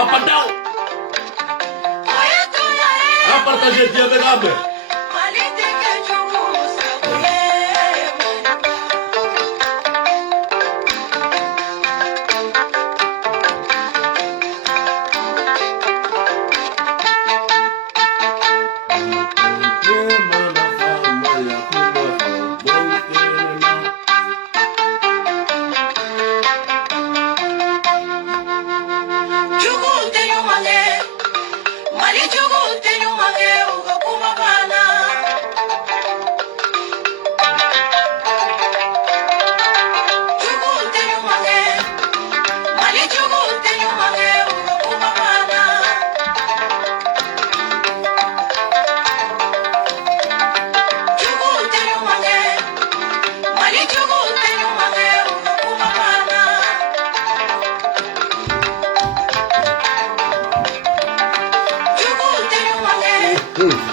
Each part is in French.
Papa Dao. A partager Dieu avec Amen.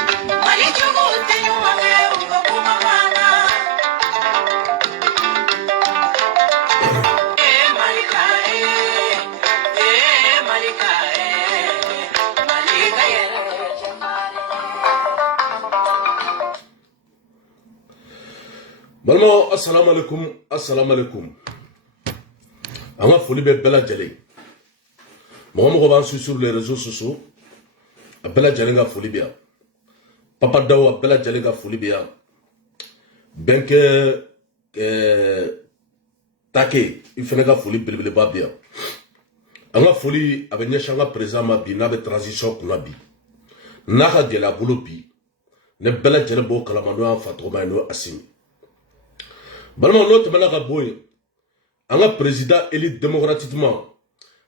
Balmo, assalamu alaikum, assalamu alaikum. Anga foli be bela jale. Mo ban sur les réseaux sociaux. Bela jale nga foli bia. Papa Dawa bela jale nga foli bia. Benke take il fene nga foli belebele ba bia. Anga foli abenye shanga président ma bi na be transition kuna bi. Naka de la bolo bi. Ne bela jale bo kalamano an fatoma no asimi. Balma l'autre malaka boy, un président élu démocratiquement,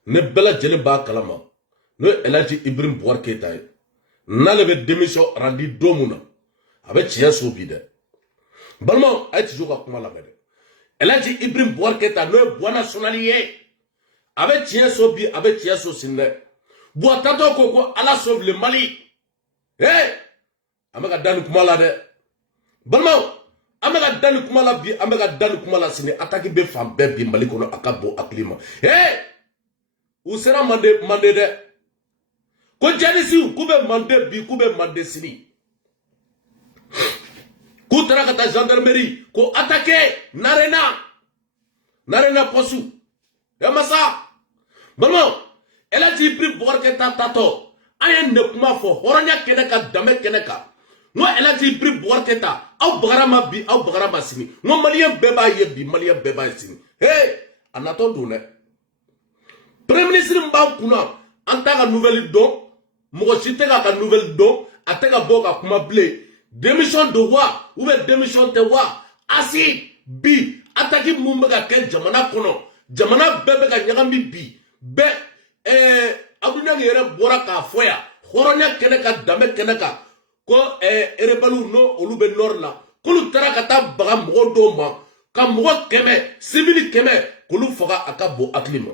ne bella jele ba kalama, ne elati Ibrahim Bouar Keita, n'aleve démission randi domuna, avec tia sobide. Balma a été joué à kuma la merde. Elati Ibrahim Bouar Keita ne boit nationalier, avec tia sobi, avec tia sosine. Boit tato koko ala sauve le Mali. Eh, amega danu kuma la de. Balma. Amega dani kumala bi amega dani kumala sini ataki be fan be bi Mali kono akabo aklima u sera mande de ko janisi ku be mande bi ku be mande sini ku tara kata gendarmerie ko attaquer narena posu ya masa bamo elati pri borke tato ayen ne kuma fo horonya keneka dame keneka no elati pri borke ta aw bagarama bi aw bagarama sini no malien beba ye bi malien beba sini anato dune premier ministre mba kuna anta ka nouvelle don mo cité ka nouvelle don ateka boka kuma blé démission de roi ou bien démission de roi asi bi ataki mumbe ka ken jamana kono jamana bebe ka nyagami bi be abuna ngere bora ka foya horonya keneka dame keneka ko erebalu no olube nord la kulu tara kata baga mogo do ma ka mogo keme civil keme kulu faga akabo aklima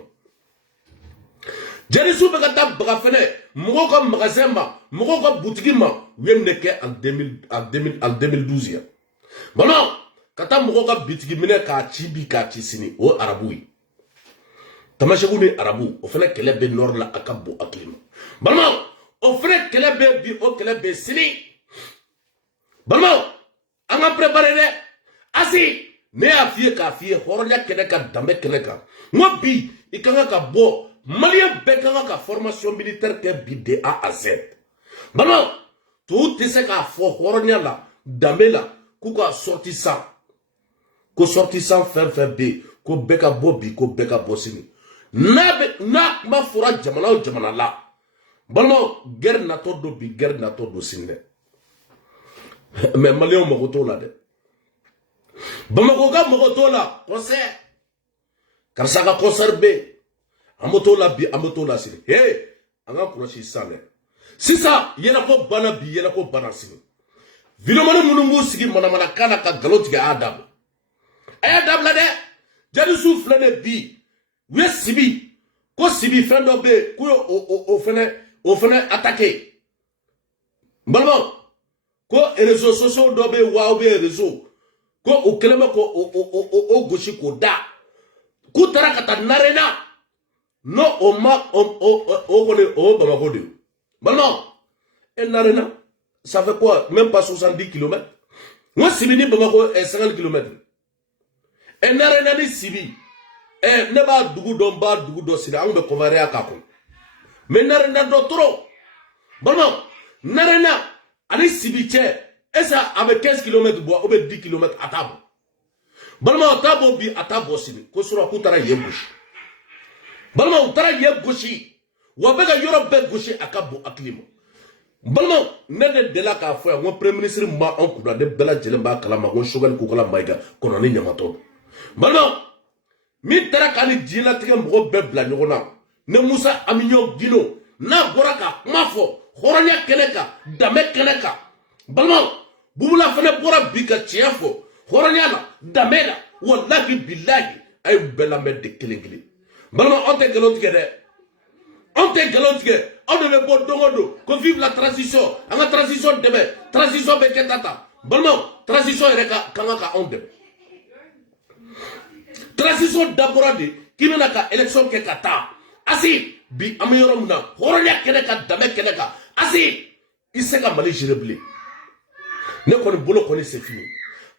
jerisu be kata baga fene mogo ka magasin ma mogo ka boutique ma wemne ke en 2012 ya bano kata mogo ka boutique mine ka chibi ka chisini o arabui tamashegu ni arabu o fene kele be nord la akabo aklima bano o fene kele be bi o kele be sini bano anga préparé de asi ne a fie ka fie horonya keneka dambe keneka ngo bi ikanga ka bo malien bekanga ka formation militaire ke bi de A à Z bano tout est ka fo horonya la dambe la ku ka sortissant faire B ko beka bobi ko beka bosini na ma fura jamana la bano guerre na todo bi guerre na todo sinne mais Malien mogoto la de Bamako ga mogoto la concert karsaka concert be amoto la bi amoto la sini anga kuroshi sane sisa yena ko bana bi yena ko bana sini vilomane munungu sigi mana kana ka galoti ga adam aya la de jadi souffle ne bi we sibi ko sibi fendo be ko o fene attaquer balbo ko réseaux sociaux do be wa be réseau ko o kelema ko o goshi ko da ku tara kata narena non au ma au Bamako de. Bon non. Et Narena, ça fait quoi? Même pas 70 km. Moi, Sibi Bamako est 50 km. Et Narena ni Sibi. Et ne ba dugu do sida on be convarer à Kakon. Mais Narena do trop. Bon non. Narena ani Sibi tche. Et ça avec 15 km bois ou 10 km à table. Balma tabo bi atabo sibi ko sura ku tara yebushi balma utara yebushi wa bega yoro be gushi akabo aklimo balma nede de la ka fo ya premier ministre ma on kuda de bela jele ba kala ma go shogal ku kala maiga kono ni nyamato balma mi tara kali jina tige mo be bla nyona ne Musa Aminyo Gino na goraka mafo horanya keneka dame keneka balma bubula fene bora bika chiafo horanyana damela wallahi billahi ay belamed de kelengeli balma on te galontige de on te galontige on ne bo dongodo ko vive la transition anga transition debe transition be ketata balma transition reka kanga on debe transition d'abord de kimena ka election ke kata asi bi amayorom na horanya keneka dame keneka asi iseka mali jirebli ne ko bolo ko c'est fini.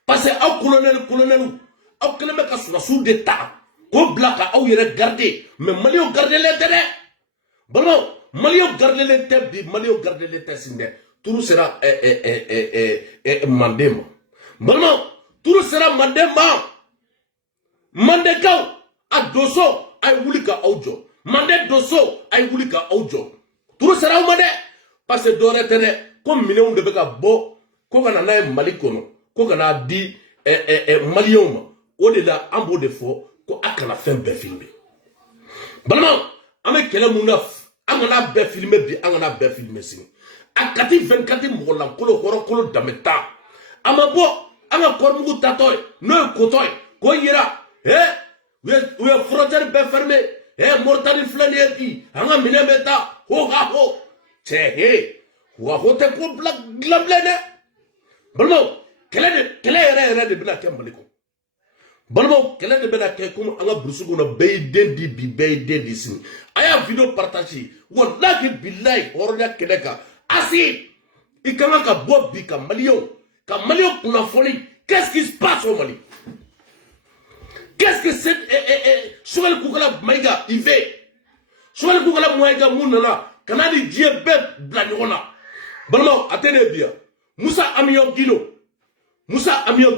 Parce que au colonel, au colonel ka sous d'état, ko blaka au yere garder, mais Malio garder l'intérêt. Bon, Malio garder l'intérêt, Malio garder l'intérêt sinde. Tout sera mandema. Bon, tout sera mandema. Mandekao a doso ay wulika audio. Mande doso ay wulika audio. Tout sera mandé parce que doretere comme million de beka bo ko kana na malikono. Ko kana di Malien ma o de la ambo de fo ko akana fen be filmer balama ame kele munaf angana be filmer bi angana be filmer sin akati 24 mo lan kolo dameta amabo anga kormugu tatoy no kotoy ko yira we frontière be fermé mortali flani ki anga minemeta ho ha ho che wa ho te ko black glamblene balama kele yere de bina ke maliko balmo kele de bina ke comme anga brusugo na beydedi bi beydedi sin aya video partager wallahi billahi horonya kedeka asi ikanga ka bobi ka malio kuna folie. Qu'est-ce qui se passe au Mali? Qu'est-ce que c'est Souel Koukala Maïga il fait Souel Koukala Maïga Mounana kanadi diebe blanyona balmo atene bien Musa Aminyo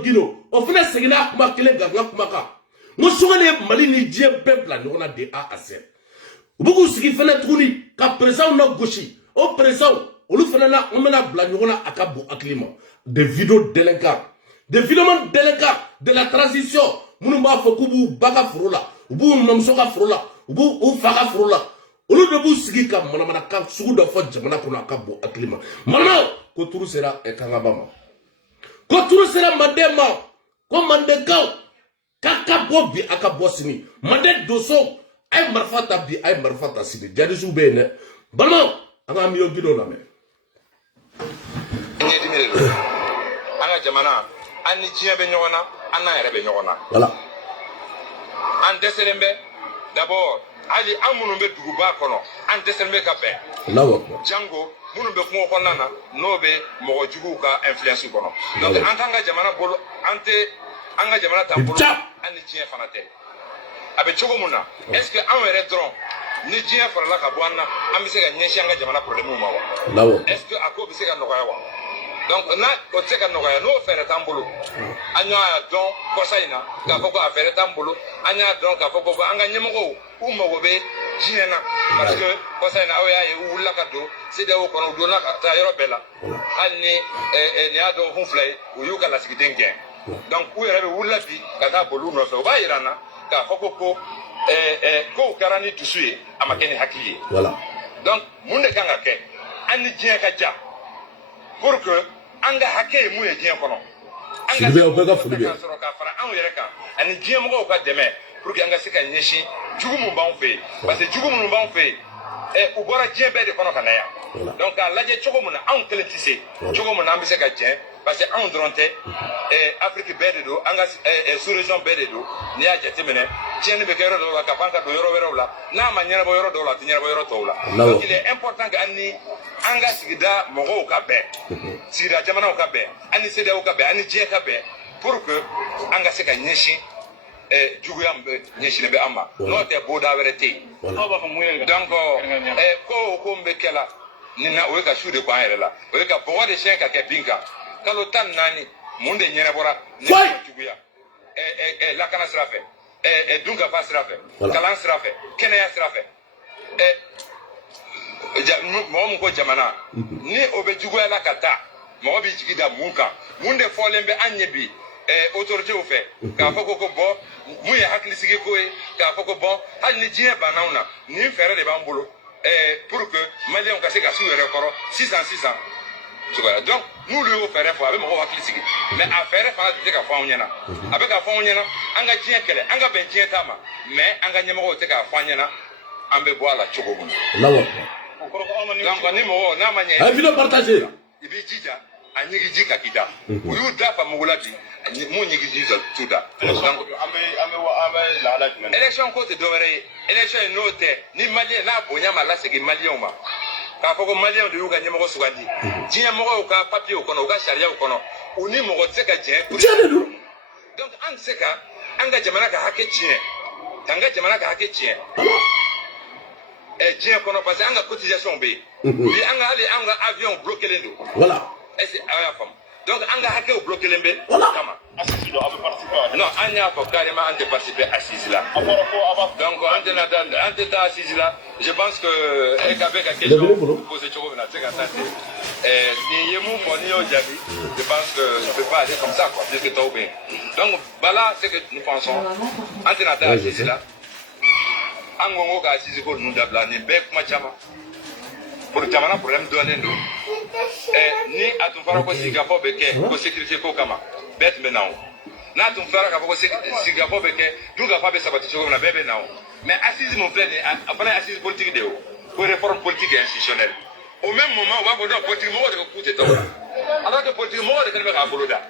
Gino o fina segina kuma kelen ganga kuma ka mo sogale Mali ni die peuple la nyona de A à Z bugu sigi fena tuguni ka président na gauche o président olu fena na on mena bla nyona akabu aklima de vidéos délinquants de la transition munu ba fo kubu baka furula ubu mamsoka furula ubu ufaka furula olu de bu sigi ka mana ka sugu da fo jamana kuna akabu aklima mana ko turu sera e kanga bama ko turu sera mandema ko mandekao kaka bobi akabosini mande doso ay marfata bi ay marfata sini jadi su bene balmo anga mi yogido na me ngedi mi de anga jamana anni jiebe nyona anna yere be nyona voilà an deselembe d'abord ali amunu be duguba kono an deselembe ka be lawo jango munu be ko kono na no be mo jugu ka influence kono donc en tant que jamana bolo ante anga jamana tambolo ani jie fanate abe chogo muna est-ce que en were dron ni jie farala ka bonna am se ga nyeshi anga jamana problème mo wa lawo est-ce que ako bi se ga nokoya wa donc na ko se ga nokoya no fere tambolo anya don ko saina ka foko afere tambolo anya don ka foko anga nyemo ko umo be jie na parce que ko saina awya e wula ka do se de o kono do na ka ta yoro bela ani ni ado hu flay o yuka la sigiden gen donc où il y avait Oulabi, Kata Bolou, Noso, Bayrana, Kafoko, Ko Karani Tussue, Amakeni Haki. Voilà. Donc, Munde Kangake, Anni Dien pour que Anga Hake Mouye Dien Kono. Sylvie Ogaga Fulbe. Anni Dien Mogo Deme, pour que Anga Sika Nishi, Djougumba on fait. Parce que Djougumba on fait. Et Ubora Dien Bede Kono Kanaya. Donc, à l'Adje Chogomuna, on Keletissé, Chogomuna Ambiseka Dien. Parce que en dronté Afrique Bédedo, sous-région Bédedo, n'y a jamais tienne be kero do la ka panka do yoro wero la na ma nyere bo yoro do la tinyere bo yoro to la donc il est important que ani anga sigida mogo ka be sigida jamana ka be ani sede ka be ani je ka be pour que anga se ka nyeshi juguyam nyeshi be amma no te boda werete donc ko mbe kala nina o ka shude ko ayre la o ka bo de shen ka ke pinka kalo tan nani munde nyere bora juguya la kana srafe dunga fa srafe kalan srafe kenaya srafe mo ko jamana ni obe juguya la kata mo bi jigida munka munde folembe anyebi autorité au fait ka foko ko bo mu ya hakli sigi ko ka foko bo hal ni jie banauna ni fere de bambulo pour que malien ka se ka suere koro 600 donc nous le faire fo avec mo hakli sigi mais affaire fa de ka fa onyana avec ka fa onyana anga jie kele anga ben jie tama mais anga nyemo te ka fa onyana ambe boala chogobu lawa donc ni mo na manye a video partager ibi jija anyigi jika kita uyu dafa mugulati mu nyigi jiza tuda élection côté dovere élection note ni malien na bonya mala segi malien ma ka foko malien de yuga nyemo sugandi jinya mo ka papier ko no ka sharia ko no uni mo tseka je donc an seka anga jamana ka hake chie tanga jamana ka hake chie jinya ko no parce anga cotisation be bi anga avion bloqué lendo voilà c'est aya fam donc anga hake au bloqué lembe kama assise do aba participer non anya ko carrément ante participer assise là donc ante ta assise là je pense que avec la question poser choko na teka tante ni yemu moni o jabi je pense que je peux pas aller comme ça quoi puisque toi bien donc voilà c'est que nous pensons ante na ta assise là angongo ka assise ko nous dabla ni be kuma chama pour jamana problème do lendo ni atum fara ko Singapore beke ko sécurité ko kama bet menao na atum fara ka ko Singapore beke duga fa be sabati choko na bebe nao mais assise mon frère après assise politique de pour réforme politique et institutionnelle au même moment on va voir politique mo de ko te to alors que politique mo de ka boloda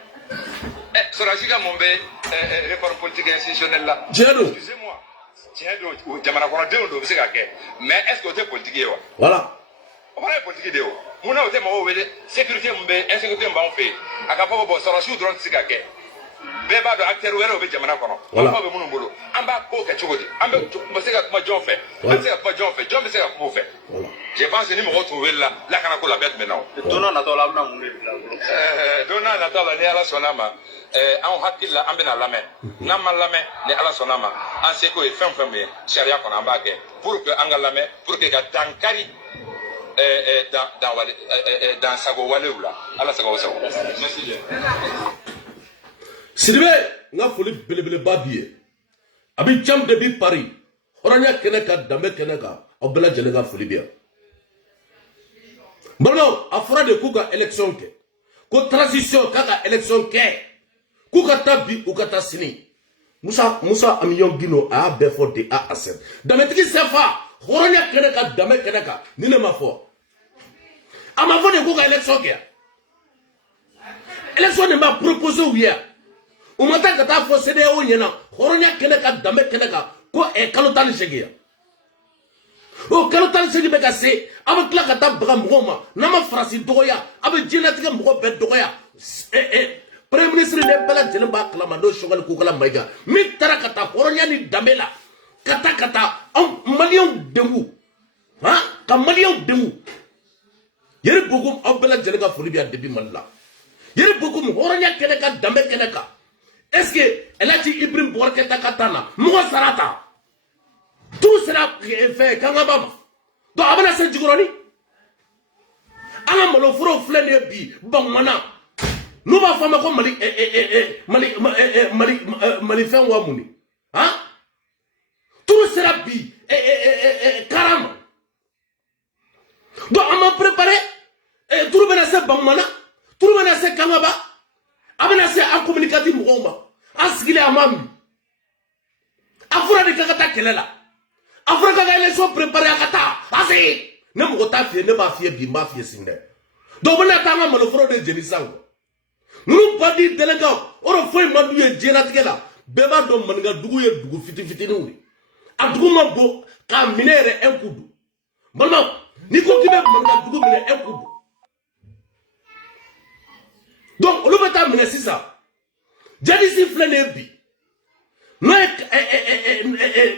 so la jiga mon be réforme politique et institutionnelle là excusez-moi tiens do jamana ko de se ka ke mais est-ce que tu politique yo voilà on va politique de muna o te mo wele sécurité mbe insécurité mba on fait aka fo bo so rasu drone sika ke be ba do acteur wele o be jamana kono on fa be munu mbolo amba ko ka chogodi amba mo sika kuma jon fait amba sika kuma jon fait jon be sika kuma fait je pense ni mo retrouver là la kana ko la bête maintenant dona na to la na munu dona na to la ni ala sonama an hakilla ambe na lame na malame ni ala sonama an seko e fem fem sharia kono amba ke pour que anga lame pour que ka dankari dans Sago Waleula. Allah Sago Sago. Merci. Sidibé, nga foli belebele babie. Abi jam de bi Paris. Oranya keneka dambe keneka. Obela jelega foli bia. Maintenant, afra de kuka élection ke. Ko transition kaka élection ke. Kuka tabi ou kata sini. Musa Amiyon Gino a befo de a asen. Dametiki sefa. Oranya keneka dambe keneka. Nine ma fo. Ama fo de kuka élection ke. Élection ne m'a proposé ou hier. O mata kata fo CDO nyena. Oranya keneka dambe keneka. Ko e kalotani shegia. O kalotani shegi be ka se. Aba kla kata baga mugoma. Nama frasi dogoya. Aba jina tika mugo be dogoya. Premier ministre ne bela jelen ba kala mando shogal ku kala maiga. Mi tara kata Oranya ni damela. Kata million dengu. Ha? Ka million dengu. Yere bogum abela jelega folibia debi malla. Yere bogum Oranya keneka dambe keneka. Est-ce que elle a dit Ibrahim Borketa Katana? Moi Sarata. Tout sera fait quand on va. Donc abana se jigoroni. Ala malo furo flene bi bangmana. Nous va fama ko mali fen wa muni. Hein? Tout sera bi karam. Donc on m'a préparé tout bena se bangmana, tout bena se kangaba. Abana se en communicatif mugomba. Asgile amam. Afura de kakata kelela. Afura kaka élection préparée akata. Asi. Ne mugota fie ne ba fie bi ma fie sinde. Donc on attend malofro de Jenisango. Nous pas dit délégué. On foi mandu e jena tikela. beba do maninga dugu ye dugu fitini a dugu ma bo ka minere un coup balma ni ko kibe maninga dugu mine un coup donc olu bata mine sisa jadi si flene bi no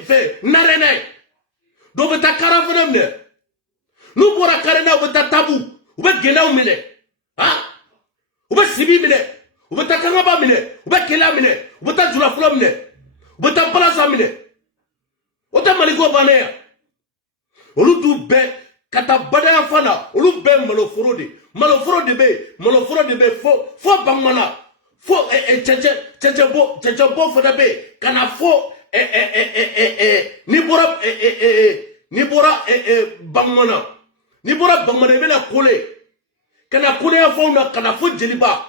fait narene do bata karafona mine nu bora karena bata tabu ube genaw mine ha ube sibi mine ube takangaba mine ube kela mine ube ta jula flo mine ube ta balasa mine ota maliko baneya olu du be kata badaya fana olu be maloforo de be fo bangmana fo cheche bo fada be kana fo ni bora bangmana be na kole kana kole ya fo na kana fo jeliba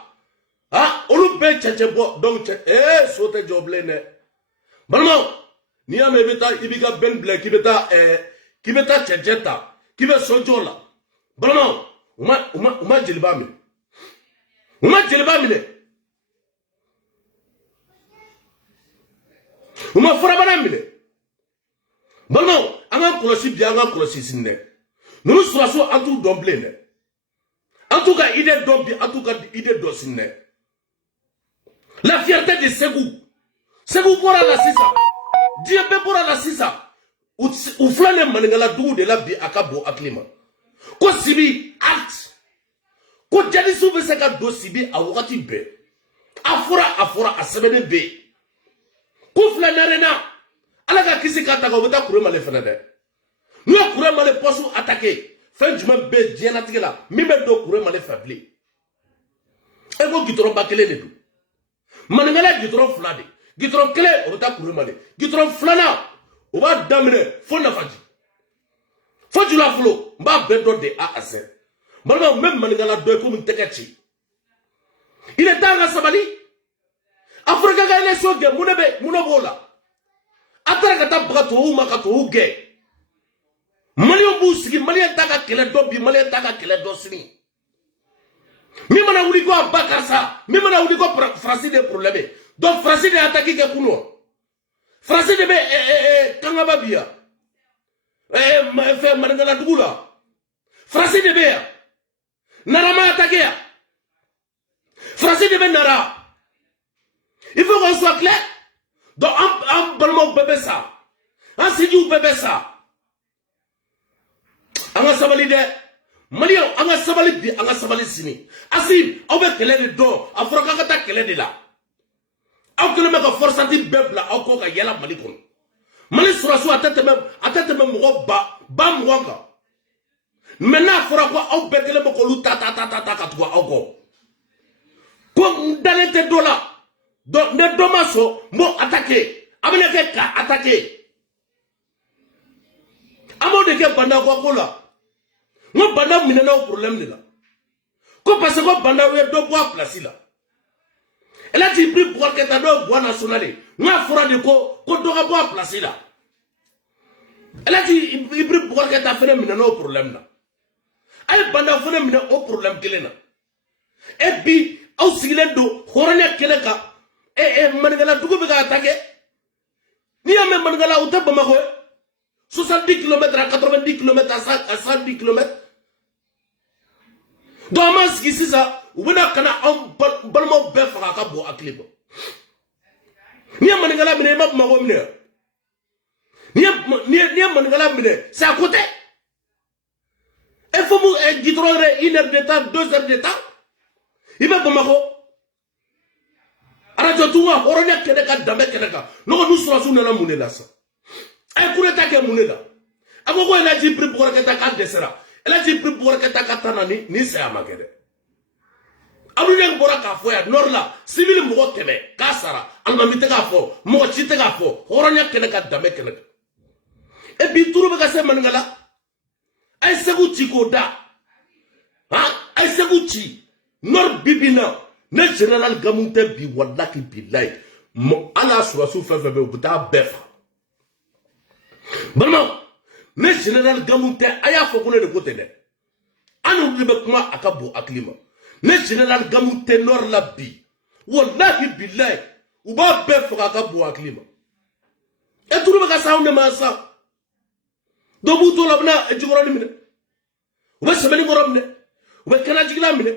ha olu be cheche bo donc sote joble ne balma ni ame beta ibiga ben black kibeta chejeta kibe sojola balma uma jeliba mi uma forabana mi balma anga kolosi bi anga kolosi sinne nous suraso antu domble ne antu ka ide dombi antu ka ide dosinne la fierté de Segou bora la sisa Dieu be bora la sisa u flane maningala dugu de la bi akabo aklima ko sibi act ko jadi su be se ka do sibi a wakati be afura asebene be ko flane rena ala ka kisi ka ta ko beta kurema le fana de nu kurema le posu attaquer fin du même be diena tigela mi be do kurema le fabli e ko gitoro bakele ne du maningala gitoro flade gitoro kele o beta kurema le gitoro flana o ba damine fo nafaji fo jula flo mba bedo de a à Z malma même maningala do ko mun tekechi il est dans la sabali afrika ga ele so ge munobola atara kata brato u makato u ge malio busigi malien taka kele do bi malien taka kele do sini mi mana wuli ko abakasa mi mana wuli ko frasi de problème donc frasi de attaquer ke kuno Français de Kangababia. Fait Manangala Dugula. Français de Béa. Narama Atakea. Français de Nara. Il faut qu'on soit clair. Donc, un balmo bébé ça. Un sidiou bébé ça. Anga sabali de. Malio, anga sabali bi, anga sabali sini. Asim, on veut qu'elle ait le don. Afrokakata qu'elle ait de là. Aw kele meka forsati bebla aw ko ka yala mali kono mali surasu atete même mo ba mo ka mena fora ko aw bekele meko lu ta ka tuwa aw ko dalete dola do ne domaso mo attaquer abene ke ka attaquer amo de ke banda ko la mo banda minena o problème de la ko parce que banda we do bois place la elle a dit pris pour que ta do bois national nga fora de ko do ka bois place là elle a dit pris pour que ta fene minena o problème là ay banda fene minena o problème kelena et puis au sigilen do horanya keleka manigala dugu be ka attaquer ni ame manigala uta bamako 70 km à 90 km à 110 km donc mas qui c'est ça ubena kana am balmo be fa ka bo aklibo ni manigala mine mab mago mine ni manigala mine c'est à côté il faut mu gitron 1 heure de temps 2 heures de temps il va bamako arajo tuwa horonya kedeka dambe kedeka no nu surasu na munela sa ay kureta ke munela agogo ela ji pri pour que ta ka desera ela ji pri pour que ta ka tanani ni se amakede alu len bora ka fo ya norla civil mo tebe ka sara almamite ka fo mo chite ka fo horonya kedeka dambe kedeka e bi turu be ka se manngala ay segu ci ko da ha ay segu ci nor bibina ne général gamunte bi wallahi billahi mo ala surasu fefe be buta befa balma ne général gamunte aya fo ko ne ko tene anu libe kuma akabo aklima ne général gamunte nor la bi wallahi billahi ou ba be foka boa climat et tout le monde ça on demande ça do bu to labna e jigoro ni mine ou ba sebeni gorom ne ou ba kana jigla mine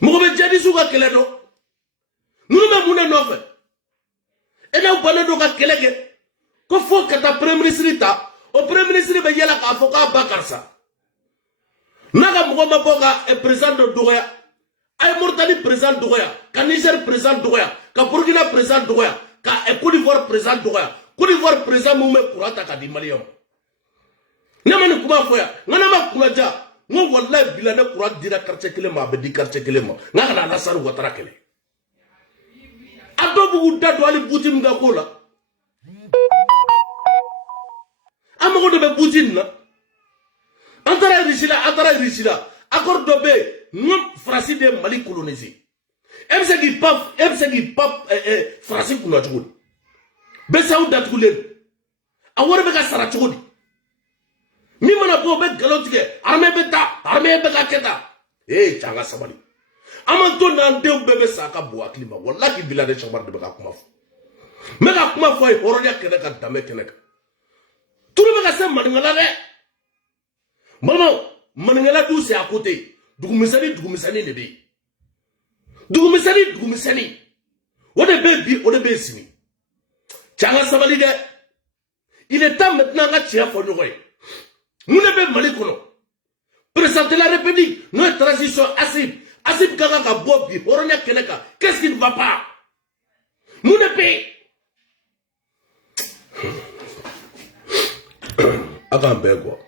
mo be jadi suka kele do nous me mune no fe e na bana do ka kele ke ko fo kata premier ministre ta o premier ministre be yela ka foka bakarsa naga mo ma boga e président de Doya ay Mauritanie président Doya ka Niger président Doya ka Burkina président Doya ka Côte d'Ivoire président Doya Côte d'Ivoire président mo me pour attaquer di Maliens nemani kuma foya ngana ma kuma ja ngo wallahi bilane pour dira quartier kele ma be di quartier kele ma ngaka na Alassane Ouattara kele adobu dado ali butim nga kola amago de be butin na antara risila accord de be ngom France de Mali colonisé ebse gi pap France kuna tugudi be saouda tugulen awore be ka sara tugudi mi mana bo be galotike armée be ka keta changa sabali amanto nan dew bebe saka bo aklima wallahi bilade chambar de ka kuma fo me ka kuma fo e horonya kene ka dame kene ka turu be ka se maningala de mama maningala du c'est à côté dugumisani ne be dugumisani o de be simi changa sabali de il est temps maintenant nga tia fo nyoy mu ne be Mali kono président de la République no transition Asib Gaga ka Bobby, Oronia Keneka, qu'est-ce qui ne va pas? Mounepe! Agambe quoi.